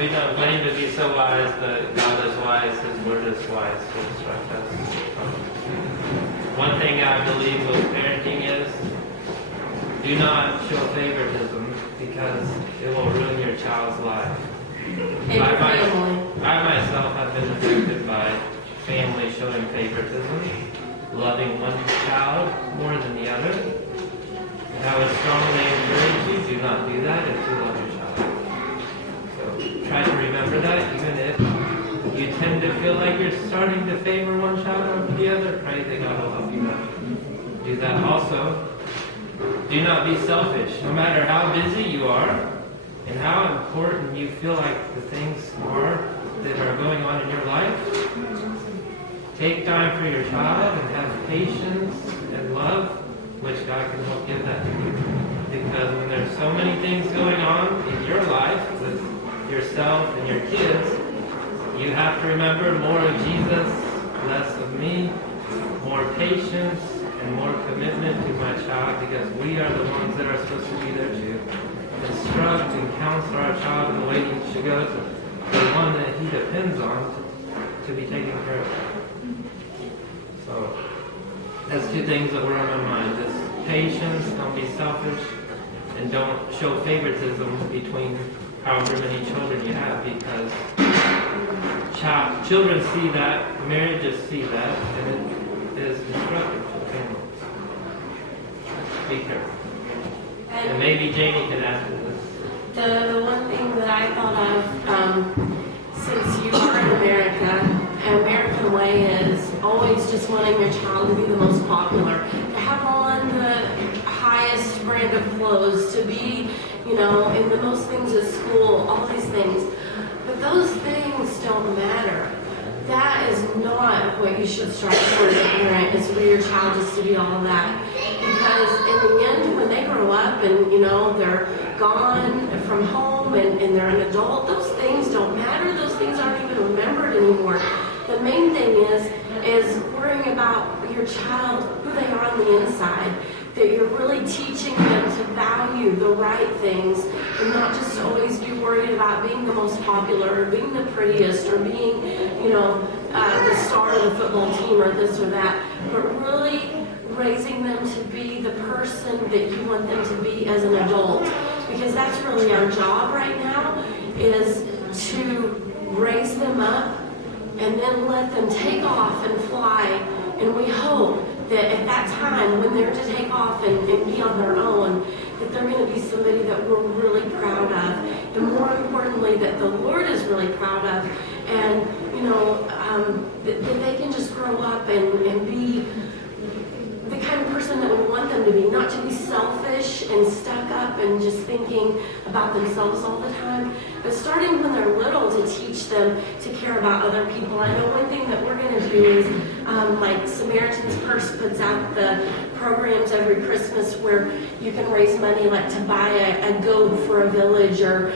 We don't claim to be so wise, but God is wise, His Word is wise to instruct us. One thing I believe with parenting is, do not show favoritism because it will ruin your child's life. I myself have been affected by family showing favoritism, loving one child more than the other. And I would strongly encourage you, do not do that if you love your child. So try to remember that, even if you tend to feel like you're starting to favor one child over the other, pray that God will help you not do that. Also, do not be selfish. No matter how busy you are and how important you feel like the things are that are going on in your life, take time for your child and have patience and love, which God can help give that to you. Because when there's so many things going on in your life with yourself and your kids, you have to remember more of Jesus, less of me, more patience, and more commitment to my child, because we are the ones that are supposed to be there to instruct and counsel our child in the way he should go, to the one that he depends on to be taken care of. So that's two things that were on my mind: is patience, don't be selfish, and don't show favoritism between however many children you have, because children see that, marriages see that, and it is destructive to the family. Be careful. And maybe Janie can add to this. The one thing that I thought of, since you are in America, an American way is always just wanting your child to be the most popular, to have on the highest brand of clothes, to be, in the most things at school, all these things. But those things don't matter. That is not what you should strive for as a parent, is for your child just to be all of that. Because in the end, when they grow up and, they're gone from home and they're an adult, those things don't matter. Those things aren't even remembered anymore. The main thing is worrying about your child, who they are on the inside, that you're really teaching them to value the right things and not just always be worried about being the most popular or being the prettiest or being, the star of the football team or this or that, but really raising them to be the person that you want them to be as an adult. Because that's really our job right now, is to raise them up and then let them take off and fly. And we hope that at that time, when they're to take off and be on their own, that they're going to be somebody that we're really proud of. And more importantly, that the Lord is really proud of. And, that they can just grow up and be the kind of person that we want them to be, not to be selfish and stuck up and just thinking about themselves all the time, but starting when they're little to teach them to care about other people. I know one thing that we're going to do is, like Samaritan's Purse puts out the programs every Christmas where you can raise money, like to buy a goat for a village or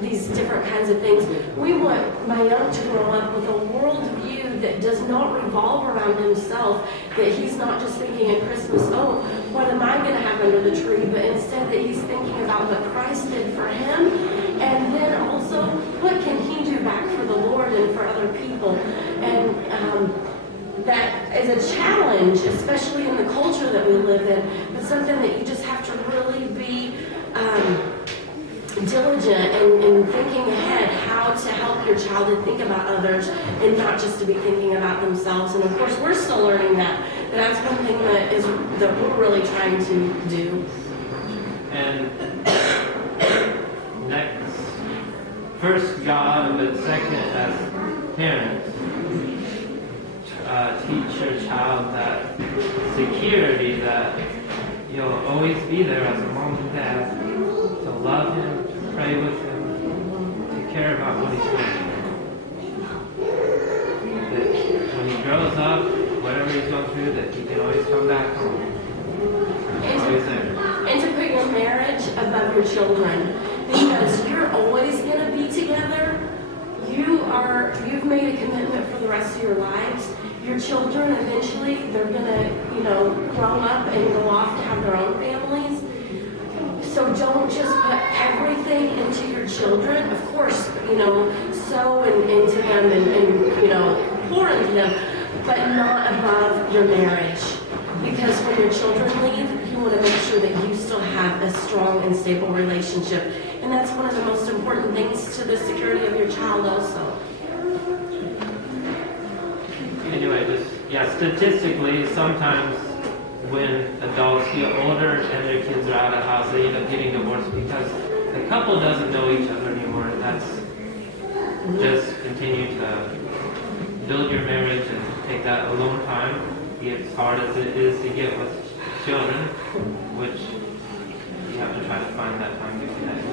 these different kinds of things. We want my young to grow up with a worldview that does not revolve around himself, that he's not just thinking at Christmas, oh, what am I going to have under the tree, but instead that he's thinking about what Christ did for him, and then also what can he do back for the Lord and for other people. And that is a challenge, especially in the culture that we live in, but something that you just have to really be diligent and thinking ahead how to help your child to think about others and not just to be thinking about themselves. And of course, we're still learning that. But that's one thing that we're really trying to do. And next, first God, but second as parents, teach your child that security, that you'll always be there as a mom and dad, to love him, to pray with him, to care about what he's going through. That when he grows up, whatever he's going through, that he can always come back home. Always there. And to put your marriage above your children, because you're always going to be together. You've made a commitment for the rest of your lives. Your children, eventually, they're going to, grow up and go off to have their own families. So don't just put everything into your your children, of course, sow into them and pour into them, but not above your marriage. Because when your children leave, you want to make sure that you still have a strong and stable relationship. And that's one of the most important things to the security of your child also. Anyway, statistically, sometimes when adults get older and their kids are out of the house, they end up getting divorced because the couple doesn't know each other anymore. And that's just continue to build your marriage and take that alone time. As hard as it is to get with children, which you have to try to find that time to connect.